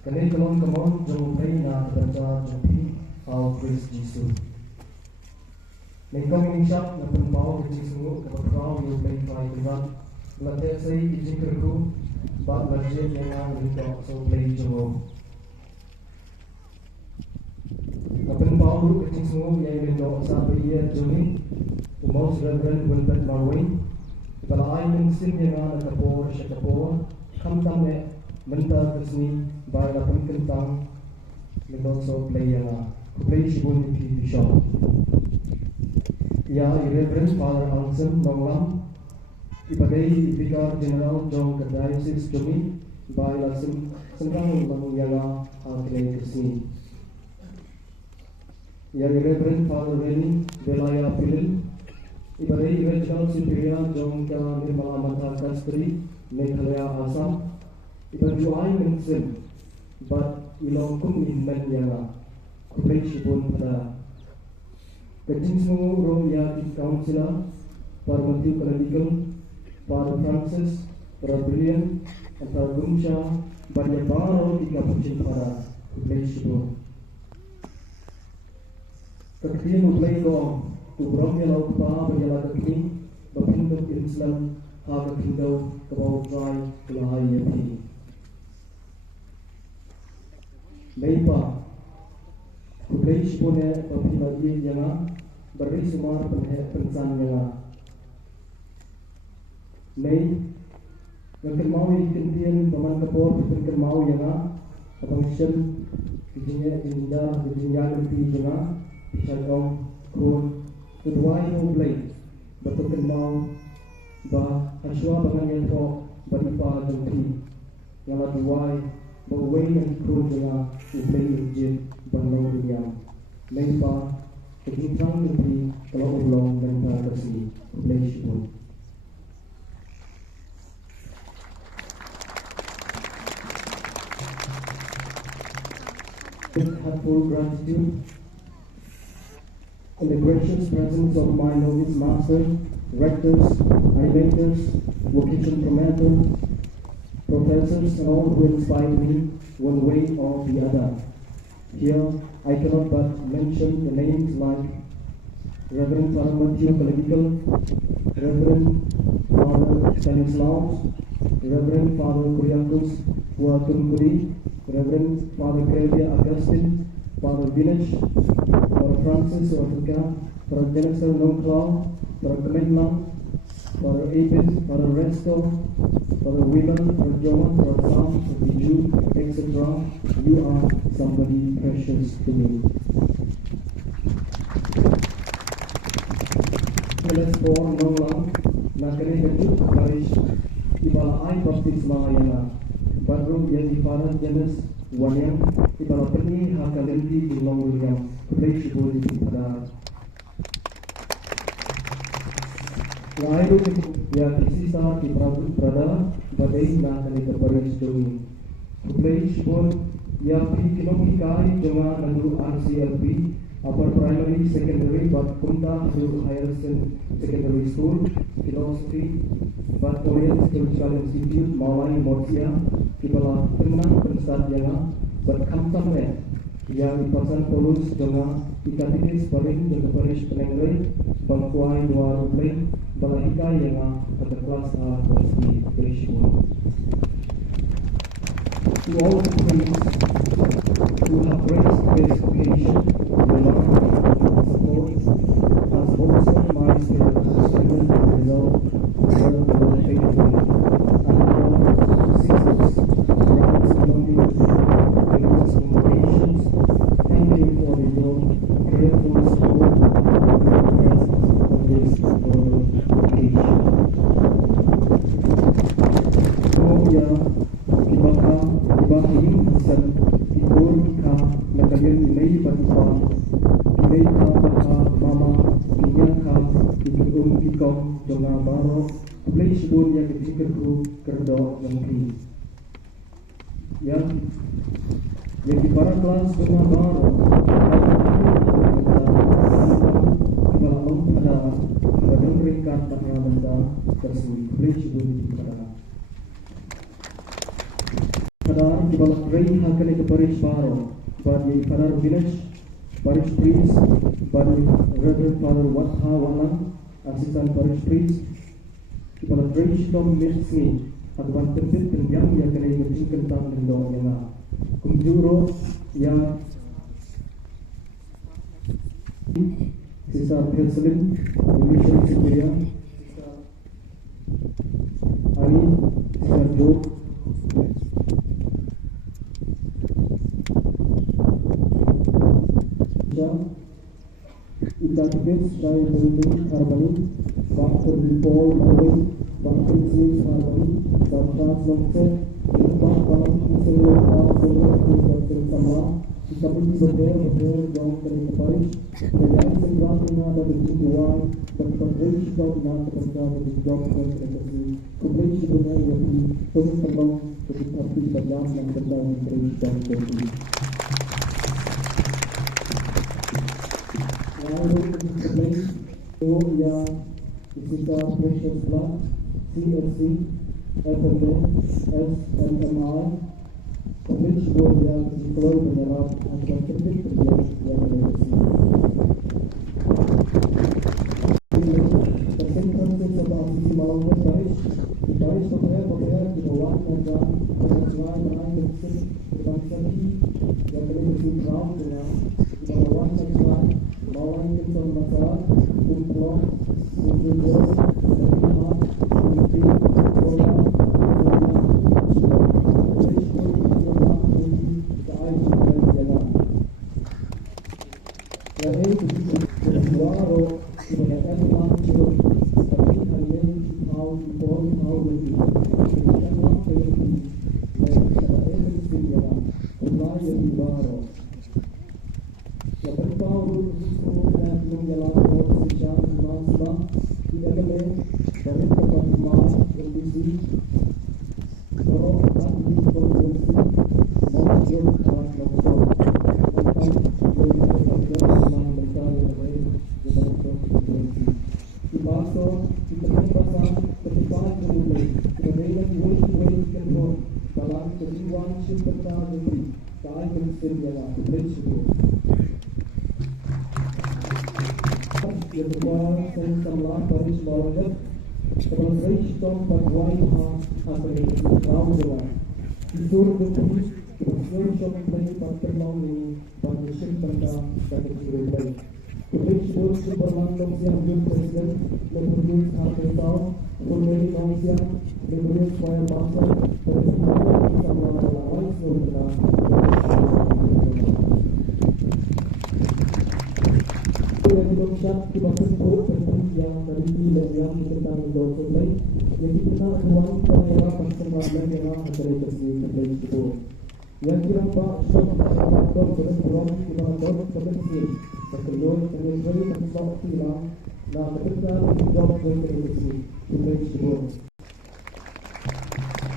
Kani kamon jong pay na terbaca jompi au Chris Jesus. Ningkong ingshap na penpau kecil sungguh keberkau yang pay pay tibat. Latih saya izin kerku bak lajim yang rintok so play jongo. Na penpau lu kecil sungguh yang rintok sampai ia joni. Umau Reverend Wilbert Marwin. Kalau ay mengsin yang ada kapor syakapor, kam mental kesini bagai penkentang dengan so play shibun di bishop. Ya, Reverend Father Anselm Nonglam, ibadah Vicar General John Diocese Jomi, bagai senang mengyala hal kesini. Ya, Reverend Father Reni Belaya Pilil, ibadah Regional Superior John Nirmala Mata Kastri, Meghalaya Assam. Iban juai mengsen, bat ilongkum inmen yang kuplay shibun pada kecing semua rom ya di councilor, para menteri pendidikan, para Francis, para Brilliant, para Gumsha, banyak baru di kampung pada kuplay shibun. Kekian kuplay ko, kubrom ya lauk pa berjalan kekini, berpindah Islam, harga pindah ke bawah dry kelahai yapi. Meipa, kuplay shibunnya pemilih yang beri semua pensan yang Mei, yang mau ikan paman kapor yang mau yang abang shen, kijinya indah, kijinya lebih yang bisa kau kun kedua yang kuplay, betul mau bah haswa bangan yang kau beripa jengki yang kedua bahwa yang kun yang kuplay ujit bangau dunia, Meipa kehidupan lebih kalau ulong dan bersih kuplay shibun. With heartfelt gratitude in the gracious presence of my novice master, rectors, animators, vocation promoters, professors, and all who inspired me one way or the other. Here, I cannot but mention the names like Reverend Father Matthew Kalabikal, Reverend Father Stanislaus, Reverend Father Kuriakus Huatunkuri, Reverend Father Claudia Augustine, Father Vinesh, Father Francis Ortuka, Father Jennifer Nongklau, Father Kemenlang, Father Abin, Father Resto, Father Wiman, Father Johan, Father Sam, Father Jude, etc. You are somebody precious to me. Let's go on long, nakani bentuk parish ibala ai baptisma yana baru yang difaras jenis wanyang ibala perni hakalenti di long yang kuplay shibun di pada Lalu ya tersisa di berada badai nakani terbaris demi kuplay shibun ya kilometer jumlah nanggu RCLP upper primary, secondary, but Kunta to higher secondary school, philosophy, but Korean Spiritual Institute, Mawai Morsia, Kipala Tenang Pensat Yana, but Kamtamne, yang dipasang polus dengan ikatikis paling dan parish penenggai, bangkuai dua rubleng, balahika yang pada kelas A versi Krishna. To all the priests who have raised this occasion, support has also my spirit to strengthen and resolve the faithful and all seasons, grounds belonging to religious congregations. Thank you for your grateful support and your presence on this global occasion. Semoga Ibrahim Hasan Ikur ka nagkagan ilay pagpa ilay ka mama inya ka ikong donga baro kuplay shibun yang dipikir ku kerdo yang yang di para kelas donga baro kalau ada badan ringkat pada benda tersebut kuplay shibun di pada Padar Kibala Ray Hakane ke Parish Baro, Badi Padar Village, Parish Priest, Badi Reverend Father Watha Walang, Assistant Parish Priest, Kibala Ray Shilom Mirsi, Akbar Tertib Pendiam yang kena ingin kentang hendong yang Kumjuro yang Sisa Perselin, Mission Superior, Ani, Sisa Joe, Ita Tickets, Shai Building, Harmony, Dr. Paul Marwin, Dr. Zeus Harmony, Dr. Longset, Dr. Palam, Selo, Dr. Samara, Sabun Berbel, Jauh dari Parish, Kejayaan Segera Ina dari Cipuan, Dr. Rich Dog, Nak Terkata dari Jauh dari Ekasi, Kublik Cipuan Yaki, Tuhan Terbang, dari Parti Badam, yang terdapat dari Jauh dari Lalu Kublik, ya, Isita Precious Blood, CSC, FMD, SMMI, Kublik Cipuan yang dikeluar menyerap antara kritik terjadi yang berisi. Tersentrasi serta sisi malam Paris, di Paris pakaian di bawah dan pengajuan menang bersih berbangsasi yang berisi ground dengan di bawah pengajuan bawah kencang masalah kumpulan kumpulan dari lima komisi sekolah yang kirapa faktor berkurang ibarat terkecil terkelur terjadi terkesal hilang dan ketika jauh terkecil terkecil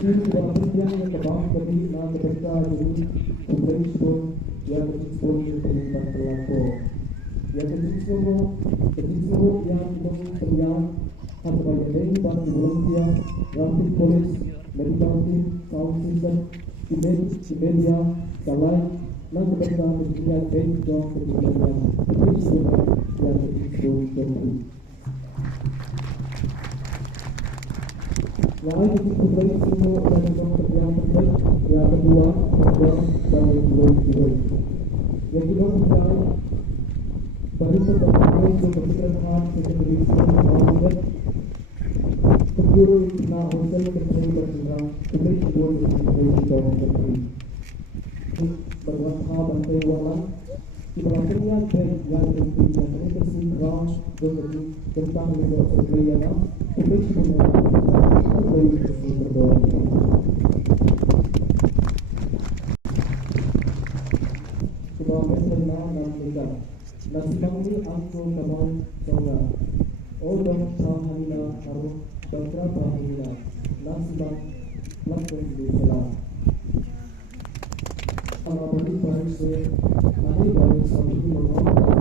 ini ibarat yang kebang dari dan ketika jadi terkecil yang terkecil terlibat terlaku yang terkecil yang terlihat sampai dari pada volunteer traffic police medical team sound system Siberia, Kalai, dan ketika berjalan dari jauh ke jalan yang terjadi. Lain itu kembali semua dan jauh terjadi terbaik. Yang kedua, dan yang kedua. Yang kedua berjalan bagi sebagai kepentingan hak sekretari Parlimen. Guru na hotel kerjaan berjalan kubrik sebuah institusi dalam negeri berwaspada bantai walang ibaratnya baik yang penting yang terkesi ground berarti tentang negara Australia kubrik sebuah baik berdoa sebab mereka dan mereka nasi bangni aku kawan songa orang sahana harus beberapa hingga nasibah langsung di dalam apabila Paris hari baru sampai mengontrol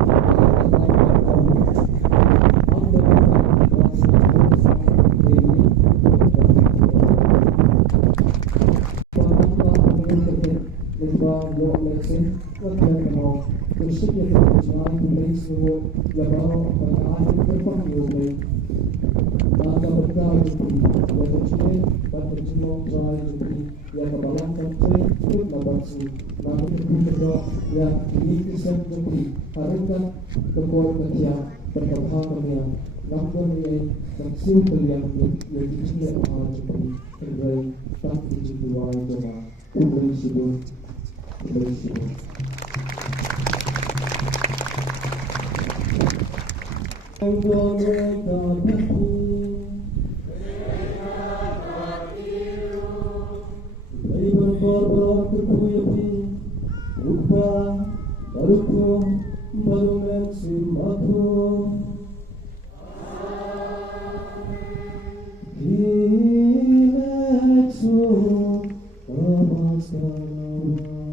Bar York Lexing, what can know, the city of the design who makes the work, the bar of the eye, the fuck you make. Not the guy to be, where the train, but the general try to be, where the balance of train, with the button, not the people, yeah, need to send to be, Haringa, the court of the Tia, the Kapamia, number 8, the simple young, your teaching at hard to be, and very tough to do wide of our. Ubrisibu. Namaskar.